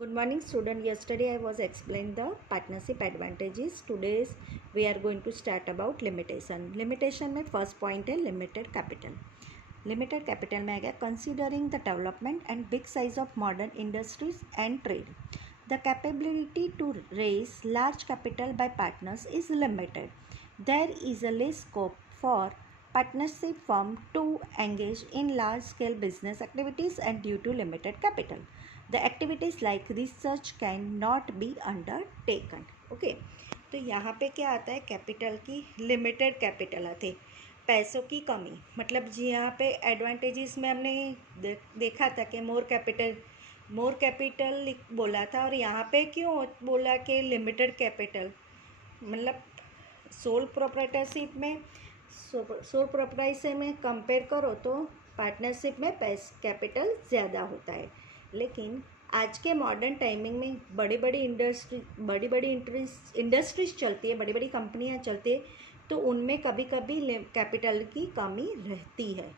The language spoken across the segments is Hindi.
Good morning student. Yesterday I was explained the partnership advantages. Today we are going to start about limitation. Limitation में first point है limited capital. Limited capital में आएगा considering the development and big size of modern industries and trade. The capability to raise large capital by partners is limited. There is a less scope for partnership firm to engage in large scale business activities and due to limited capital. The activities like research can not be undertaken. Okay, तो यहाँ पे क्या आता है, कैपिटल की लिमिटेड कैपिटल आती है, पैसों की कमी. मतलब जी यहाँ पे एडवांटेजेस में हमने देखा था कि मोर कैपिटल बोला था, और यहाँ पे क्यों बोला कि लिमिटेड कैपिटल. मतलब सोल प्रोप्राइटरशिप में कंपेयर करो तो पार्टनरशिप में कैपिटल ज़्यादा होता है. लेकिन आज के मॉडर्न टाइमिंग में बड़ी बड़ी इंडस्ट्रीज चलती है, बड़ी बड़ी कंपनियां चलती है, तो उनमें कभी कभी कैपिटल की कमी रहती है.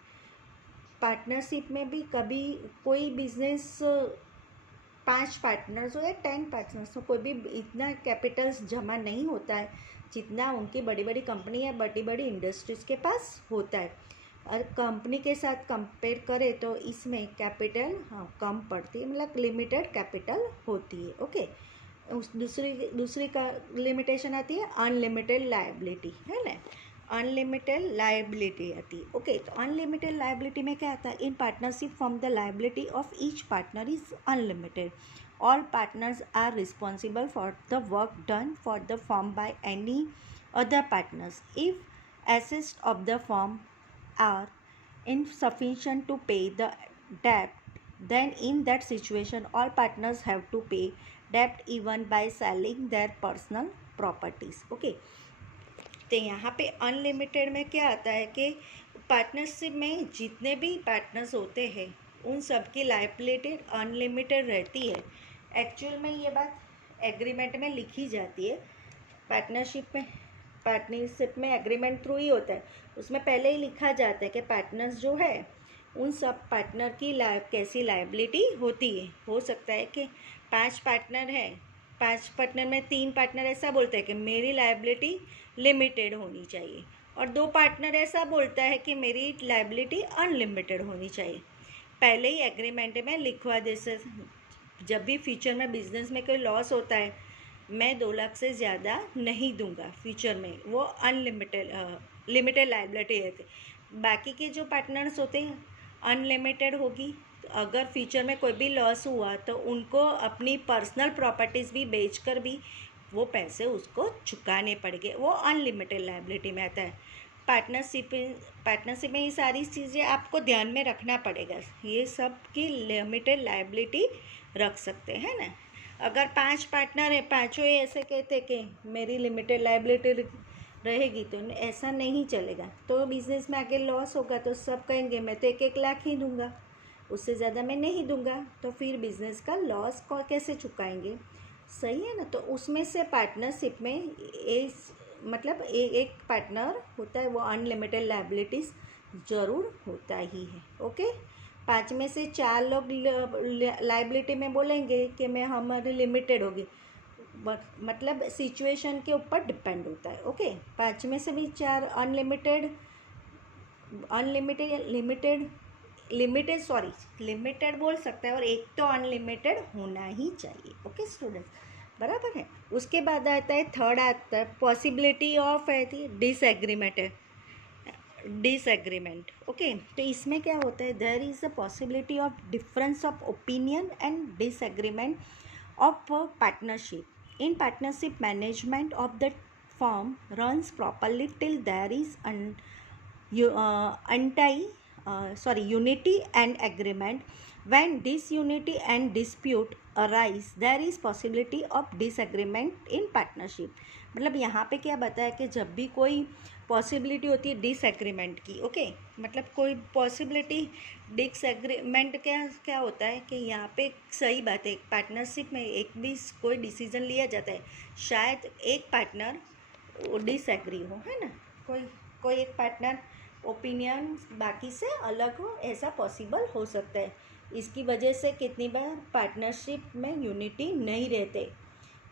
पार्टनरशिप में भी कभी कोई बिजनेस 5 पार्टनर्स हो या 10 पार्टनर्स हो, कोई भी इतना कैपिटल्स जमा नहीं होता है जितना उनकी बड़ी बड़ी कंपनी या बड़ी बड़ी इंडस्ट्रीज़ के पास होता है. और कंपनी के साथ कंपेयर करें तो इसमें कैपिटल कम पड़ती है, मतलब लिमिटेड कैपिटल होती है. ओके, दूसरी का लिमिटेशन आती है अनलिमिटेड लायबिलिटी, है ना. अनलिमिटेड लायबिलिटी आती है. ओके, तो अनलिमिटेड लायबिलिटी में क्या आता है, in partnership firm the liability of each partner is unlimited. All partners are responsible for the work done for the firm by any other partners. If assets of the firm are insufficient to pay the debt, then in that situation all partners have to pay debt even by selling their personal properties. Okay, तो यहाँ पे अनलिमिटेड में क्या आता है कि पार्टनरशिप में जितने भी पार्टनर्स होते हैं उन सब की लायबिलिटी अनलिमिटेड रहती है. एक्चुअल में ये बात एग्रीमेंट में लिखी जाती है. पार्टनरशिप में एग्रीमेंट थ्रू ही होता है. उसमें पहले ही लिखा जाता है कि पार्टनर्स जो है उन सब पार्टनर की कैसी लायबिलिटी होती है. हो सकता है कि 5 पार्टनर हैं, 5 पार्टनर में 3 पार्टनर ऐसा बोलते हैं कि मेरी लायबिलिटी लिमिटेड होनी चाहिए, और 2 पार्टनर ऐसा बोलता है कि मेरी लायबिलिटी अनलिमिटेड होनी चाहिए. पहले ही एग्रीमेंट में लिखवा दे. जब भी फ्यूचर में बिजनेस में कोई लॉस होता है, मैं 2 लाख से ज़्यादा नहीं दूंगा फ्यूचर में, वो अनलिमिटेड लिमिटेड लायबिलिटी रहती. बाकी के जो पार्टनर्स होते हैं अनलिमिटेड होगी. तो अगर फ्यूचर में कोई भी लॉस हुआ तो उनको अपनी पर्सनल प्रॉपर्टीज़ भी बेचकर भी वो पैसे उसको चुकाने पड़ेंगे. वो अनलिमिटेड लायबिलिटी में आता है. पार्टनरशिप में ये सारी चीज़ें आपको ध्यान में रखना पड़ेगा. ये सब की लिमिटेड लायबिलिटी रख सकते हैं ना. अगर 5 पार्टनर है, पाँचों ही ऐसे कहते कि मेरी लिमिटेड लायबिलिटी रहेगी, तो ऐसा नहीं चलेगा. तो बिज़नेस में आगे लॉस होगा तो सब कहेंगे मैं तो 1-1 लाख ही दूंगा, उससे ज़्यादा मैं नहीं दूंगा. तो फिर बिज़नेस का लॉस को कैसे चुकाएंगे. सही है ना. तो उसमें से पार्टनरशिप में मतलब एक पार्टनर होता है, वो अनलिमिटेड लायबिलिटीज़ ज़रूर होता ही है. ओके, 5 में से 4 लोग लायबिलिटी में बोलेंगे कि मैं हमारी लिमिटेड होगी. मतलब सिचुएशन के ऊपर डिपेंड होता है. ओके, 5 में से भी 4 लिमिटेड बोल सकता है, और एक तो अनलिमिटेड होना ही चाहिए. ओके स्टूडेंट्स, बराबर है. उसके बाद आता है थर्ड, आता है पॉसिबिलिटी ऑफ डिसएग्रीमेंट. ओके, तो इसमें क्या होता है, there is a possibility of difference of opinion and disagreement of partnership. In partnership, management of the firm runs properly till there is unity and agreement. When disunity and dispute arise, there is possibility of disagreement in partnership. मतलब यहाँ पे क्या बताया कि जब भी कोई पॉसिबिलिटी होती है डिसएग्रीमेंट की. ओके, मतलब कोई पॉसिबिलिटी डिसएग्रीमेंट क्या होता है कि यहाँ पे सही बात है, पार्टनरशिप में एक भी कोई डिसीजन लिया जाता है, शायद एक पार्टनर डिसएग्री हो, है ना. कोई एक पार्टनर ओपिनियन बाकी से अलग हो, ऐसा पॉसिबल हो सकता है. इसकी वजह से कितनी बार पार्टनरशिप में यूनिटी नहीं रहते।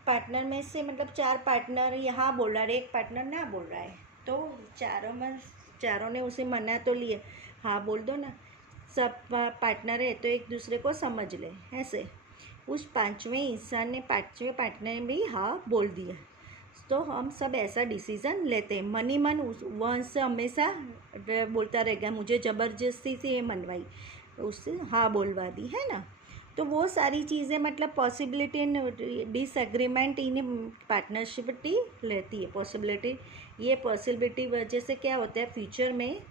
पार्टनर में से मतलब 4 पार्टनर यहाँ बोल रहा है, एक पार्टनर ना बोल रहा है, तो चारों ने उसे मना तो लिया, हाँ बोल दो ना, सब पार्टनर है तो एक दूसरे को समझ ले, ऐसे। उस 5वें इंसान ने 5वें पार्टनर ने भी हाँ बोल दिया, तो हम सब ऐसा डिसीज़न लेते हैं। मन ही मन वह से हमेशा बोलता रहेगा, मुझे ज़बरदस्ती से ये मनवाई, उससे हाँ बोलवा दी, है ना। तो वो सारी चीज़ें मतलब possibility in disagreement in partnership रहती है, पॉसिबिलिटी। ये पॉसिबिलिटी वजह से क्या होता है, फ्यूचर में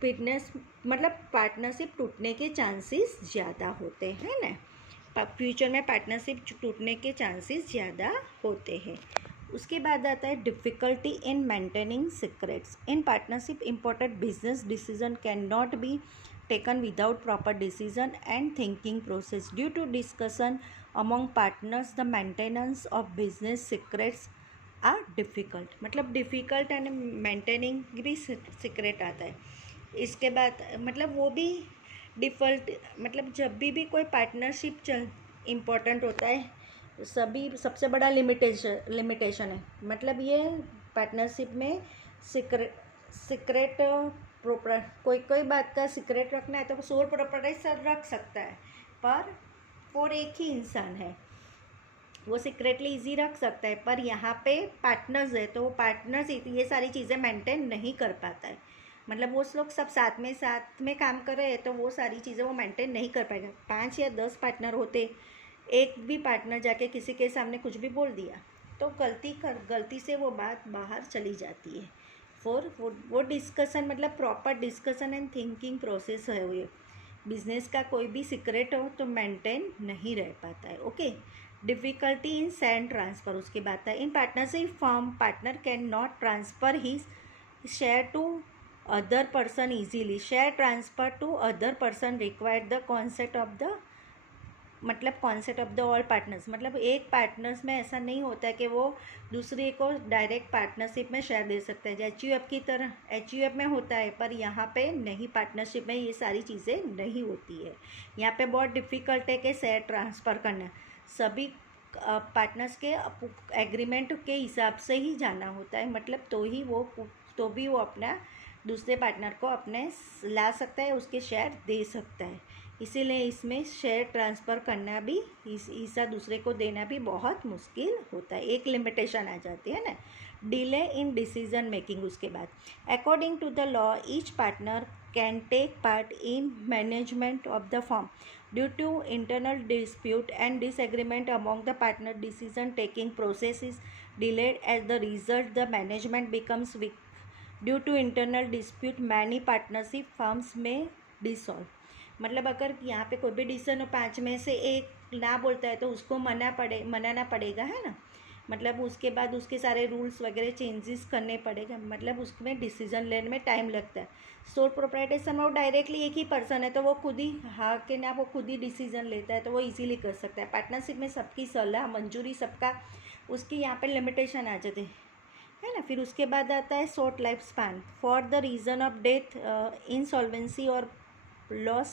फिटनेस मतलब पार्टनरशिप टूटने के चांसेस ज़्यादा होते हैं ना, फ्यूचर में पार्टनरशिप टूटने के चांसेस ज़्यादा होते हैं। उसके बाद आता है difficulty in maintaining secrets in partnership. Important business decision can not be taken without proper decision and thinking process. Due to discussion among partners, the maintenance of business secrets are difficult. मतलब difficult and maintaining भी secret आता है। इसके बाद मतलब वो भी डिफ़ॉल्ट, मतलब जब भी कोई पार्टनरशिप इम्पोर्टेंट होता है, सबसे बड़ा लिमिटेशन है, मतलब ये पार्टनरशिप में सीक्रेट कोई बात का सीक्रेट रखना है तो सोल प्रोप्राइटर रख सकता है, पर और एक ही इंसान है, वो सीक्रेटली इजी रख सकता है। पर यहाँ पे पार्टनर्स है तो वो पार्टनर्स ये सारी चीज़ें मेंटेन नहीं कर पाता है, मतलब वो लोग सब साथ में काम कर रहे हैं तो वो सारी चीज़ें वो मेंटेन नहीं कर पाएगा। 5 या 10 पार्टनर होते, एक भी पार्टनर जाके किसी के सामने कुछ भी बोल दिया तो गलती से वो बात बाहर चली जाती है। वो डिस्कशन मतलब proper discussion and thinking process है। वो बिजनेस का कोई भी सीक्रेट हो तो मेंटेन नहीं रह पाता है। Okay, difficulty in send transfer. उसके बाद है in partnership firm partner can not transfer his share to other person easily. Share transfer to other person required the concept of the मतलब concept of the all partners. मतलब एक पार्टनर्स में ऐसा नहीं होता है कि वो दूसरे को डायरेक्ट पार्टनरशिप में शेयर दे सकता है, HUF की तरह HUF में होता है, पर यहाँ पे नहीं, पार्टनरशिप में ये सारी चीज़ें नहीं होती है। यहाँ पे बहुत डिफ़िकल्ट है कि शेयर ट्रांसफ़र करना, सभी पार्टनर्स के एग्रीमेंट के हिसाब से ही जाना होता है, मतलब तो भी वो अपना दूसरे पार्टनर को अपने ला सकता है, उसके शेयर दे सकता है। इसीलिए इसमें शेयर ट्रांसफ़र करना भी, हिस्सा दूसरे को देना भी बहुत मुश्किल होता है, एक लिमिटेशन आ जाती है ना। Delay in decision making. उसके बाद according to the law each partner can take part in management of the firm due to internal dispute and disagreement among the partner. Decision taking process is delayed as the result the management becomes weak due to internal dispute many partnership firms में डिसॉल्व। मतलब अगर यहाँ पे कोई भी डिसीजन हो, 5 में से एक ना बोलता है तो उसको मनाना पड़ेगा, है ना। मतलब उसके बाद उसके सारे रूल्स वगैरह चेंजेस करने पड़ेगा, मतलब उसमें डिसीजन लेने में टाइम लगता है। सोल प्रोप्राइटरशिप में वो डायरेक्टली एक ही पर्सन है तो वो खुद ही हाँ के ना वो खुद ही डिसीजन लेता है तो वो इजीली कर सकता है। पार्टनरशिप में सबकी सलाह मंजूरी सबका, उसकी यहाँ पे लिमिटेशन आ जाती है ना। फिर उसके बाद आता है short life span. For the reason of death, insolvency और loss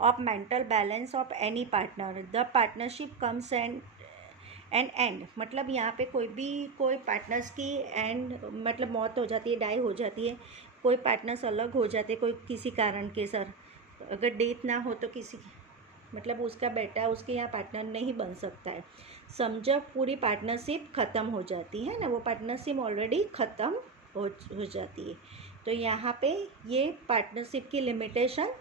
of mental balance of any partner the partnership comes and end। मतलब यहाँ पे कोई पार्टनर्स की एंड मतलब मौत हो जाती है, डाई हो जाती है, कोई पार्टनर्स अलग हो जाते हैं कोई किसी कारण के सर, अगर डेथ ना हो तो किसी मतलब उसका बेटा उसके यहाँ पार्टनर नहीं बन सकता है, समझो पूरी पार्टनरशिप ख़त्म हो जाती है ना, वो पार्टनरशिप ऑलरेडी ख़त्म हो जाती है। तो यहाँ पे ये पार्टनरशिप की लिमिटेशन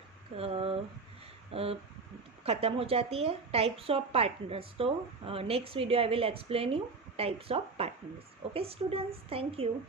ख़त्म हो जाती है। टाइप्स ऑफ पार्टनर्स, तो next video I will explain you types of partners. Okay students, thank you.